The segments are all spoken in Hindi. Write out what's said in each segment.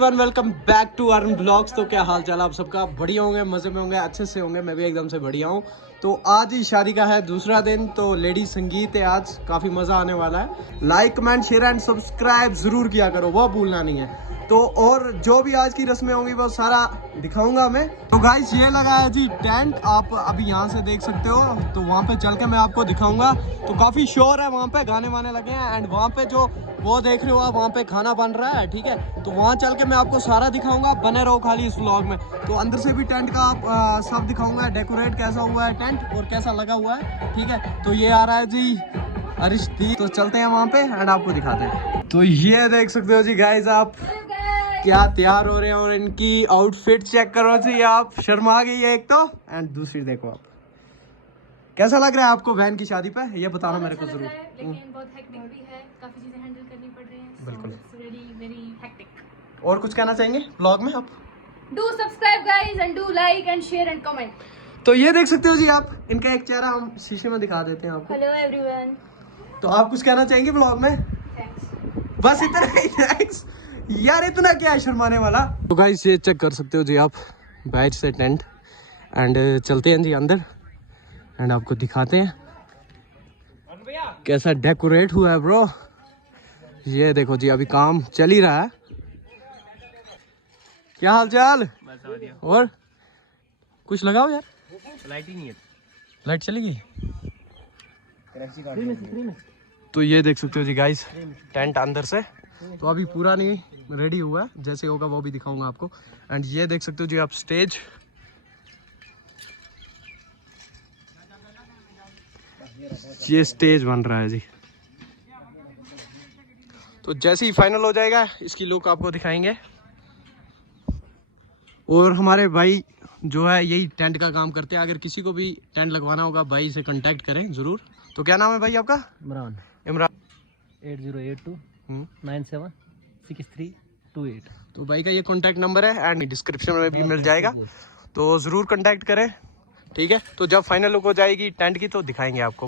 Everyone, welcome back to Arun blogs. तो क्या हाल चाल आप सबका? बढ़िया होंगे, मज़े में होंगे, अच्छे से होंगे। मैं भी एकदम से बढ़िया हूँ। तो आज ही शादी का है दूसरा दिन, तो लेडी संगीत है आज, काफ़ी मज़ा आने वाला है। Like comment share and subscribe ज़रूर किया करो, वो भूलना नहीं है। तो और जो भी आज की रस्में होंगी वो सारा दिखाऊंगा मैं। तो गाइस ये लगा है जी टेंट, आप अभी यहाँ से देख सकते हो। तो वहाँ पे चल के मैं आपको दिखाऊंगा। तो काफ़ी शोर है वहाँ पे, गाने वाने लगे हैं। एंड वहाँ पे जो वो देख रहे हो आप, वहाँ पे खाना बन रहा है, ठीक है। तो वहाँ चल के मैं आपको सारा दिखाऊंगा, बने रहो खाली इस व्लॉग में। तो अंदर से भी टेंट का आप सब दिखाऊंगा, डेकोरेट कैसा हुआ है टेंट और कैसा लगा हुआ है, ठीक है। तो ये आ रहा है जी अरिश्ती, तो चलते हैं वहाँ पे एंड आपको दिखाते हैं। तो ये देख सकते हो जी गाइस, आप क्या तैयार हो रहे हैं और इनकी आउटफिट चेक करो जी। आप शर्मा गई है एक तो, एंड दूसरी देखो आप। कैसा लग रहा है आपको बहन की शादी पे, ये बताना मेरे को जरूर। लेकिन बहुत हेक्टिक भी है, काफी चीजें हैंडल करनी पड़ रही हैं। बिल्कुल। Very hectic. और कुछ कहना चाहेंगे ब्लॉग में आप? Do subscribe guys and do like and share and comment. तो ये देख सकते हो जी आप, इनका एक चेहरा हम शीशे में दिखा देते हैं आपको। Hello everyone. तो आप कुछ कहना चाहेंगे ब्लॉग में? थैंक्स। बस इतना ही, थैंक्स यार, इतना क्या है शर्माने वाला। तो गाइस ये चेक कर सकते हो जी आप, बैच से टेंट। एंड चलते हैं जी अंदर एंड आपको दिखाते हैं कैसा डेकोरेट हुआ है ब्रो। ये देखो जी, अभी काम चल ही रहा है। क्या हाल चाल? और कुछ लगाओ यार, लाइट ही नहीं है। लाइट चली गई। तो ये देख सकते हो जी गाइस, टेंट अंदर से तो अभी पूरा नहीं रेडी हुआ है, जैसे होगा वो भी दिखाऊंगा आपको। एंड ये देख सकते हो जी आप स्टेज, ये स्टेज बन रहा है जी। तो जैसे ही फाइनल हो जाएगा इसकी लुक आपको दिखाएंगे। और हमारे भाई जो है यही टेंट का काम करते हैं, अगर किसी को भी टेंट लगवाना होगा भाई से कांटेक्ट करें ज़रूर। तो क्या नाम है भाई आपका? इमरान। इमरान। 8082 976328। तो भाई का ये कांटेक्ट नंबर है एंड डिस्क्रिप्शन में भी मिल जाएगा, तो ज़रूर कांटेक्ट करें, ठीक है। तो जब फाइनल लुक हो जाएगी टेंट की तो दिखाएंगे आपको।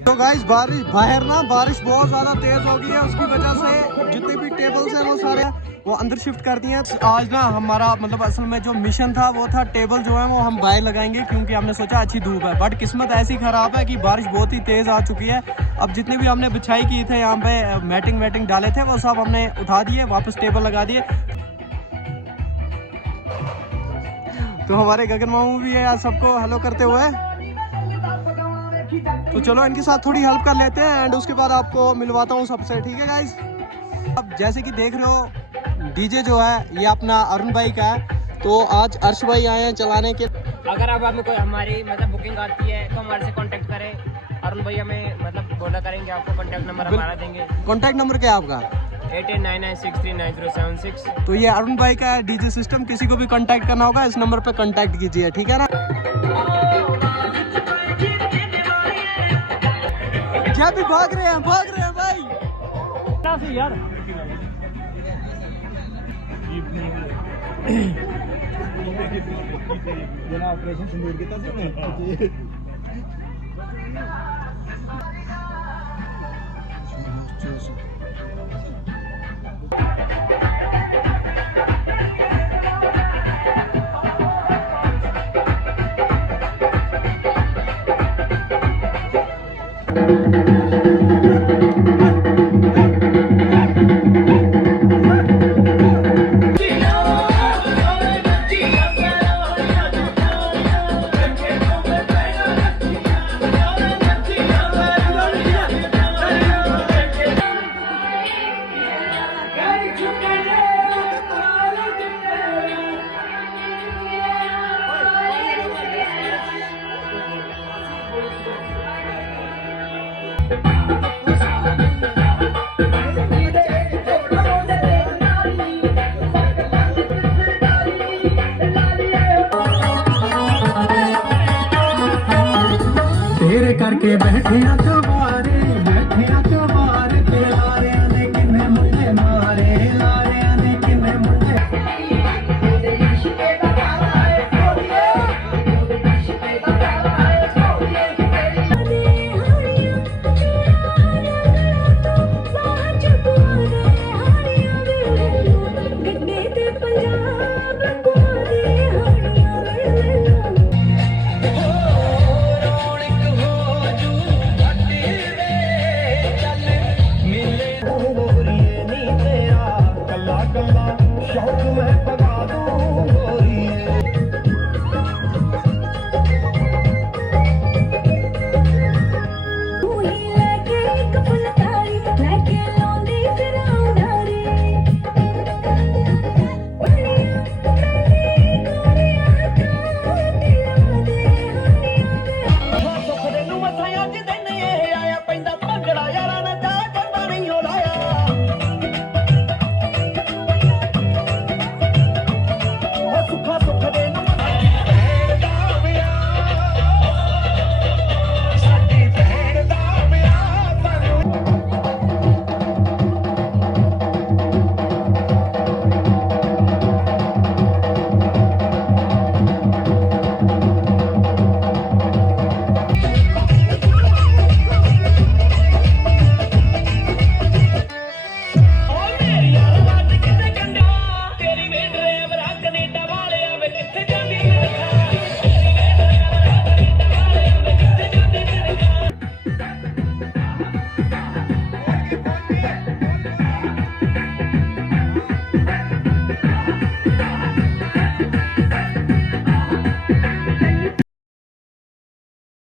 तो गाइस बारिश बाहर ना, बारिश बहुत ज़्यादा तेज़ हो गई है, उसकी वजह से जितने भी टेबल्स हैं वो सारे वो अंदर शिफ्ट कर दिए हैं। आज ना हमारा मतलब असल में जो मिशन था वो था टेबल जो है वो हम बाहर लगाएंगे, क्योंकि हमने सोचा अच्छी धूप है। बट किस्मत ऐसी ख़राब है कि बारिश बहुत ही तेज़ आ चुकी है। अब जितने भी हमने बिछाई की थे यहाँ पे, मैटिंग वैटिंग डाले थे, वो सब हमने उठा दिए, वापस टेबल लगा दिए। तो हमारे गगन मामू भी है सबको हेलो करते हुए। तो चलो इनके साथ थोड़ी हेल्प कर लेते हैं एंड उसके बाद आपको मिलवाता हूँ सबसे, ठीक है गाइस। अब जैसे कि देख रहे हो डीजे जो है ये अपना अरुण भाई का है। तो आज अर्श भाई आए हैं चलाने के। अगर अब हमें कोई हमारी मतलब बुकिंग आती है तो हमारे से कांटेक्ट करें। अरुण भैया हमें मतलब बोला करेंगे, आपको कांटेक्ट नंबर हमारा देंगे। कॉन्टैक्ट नंबर क्या है आपका? 8899639076। तो ये अरुण भाई का है डीजे सिस्टम। किसी को भी कांटेक्ट करना होगा इस नंबर पे कांटेक्ट कीजिए, ठीक है ना। क्या भी भाग रहे हैं भाई। यार ऑपरेशन सिंदूर की तरफ से तेरे करके बैठे तो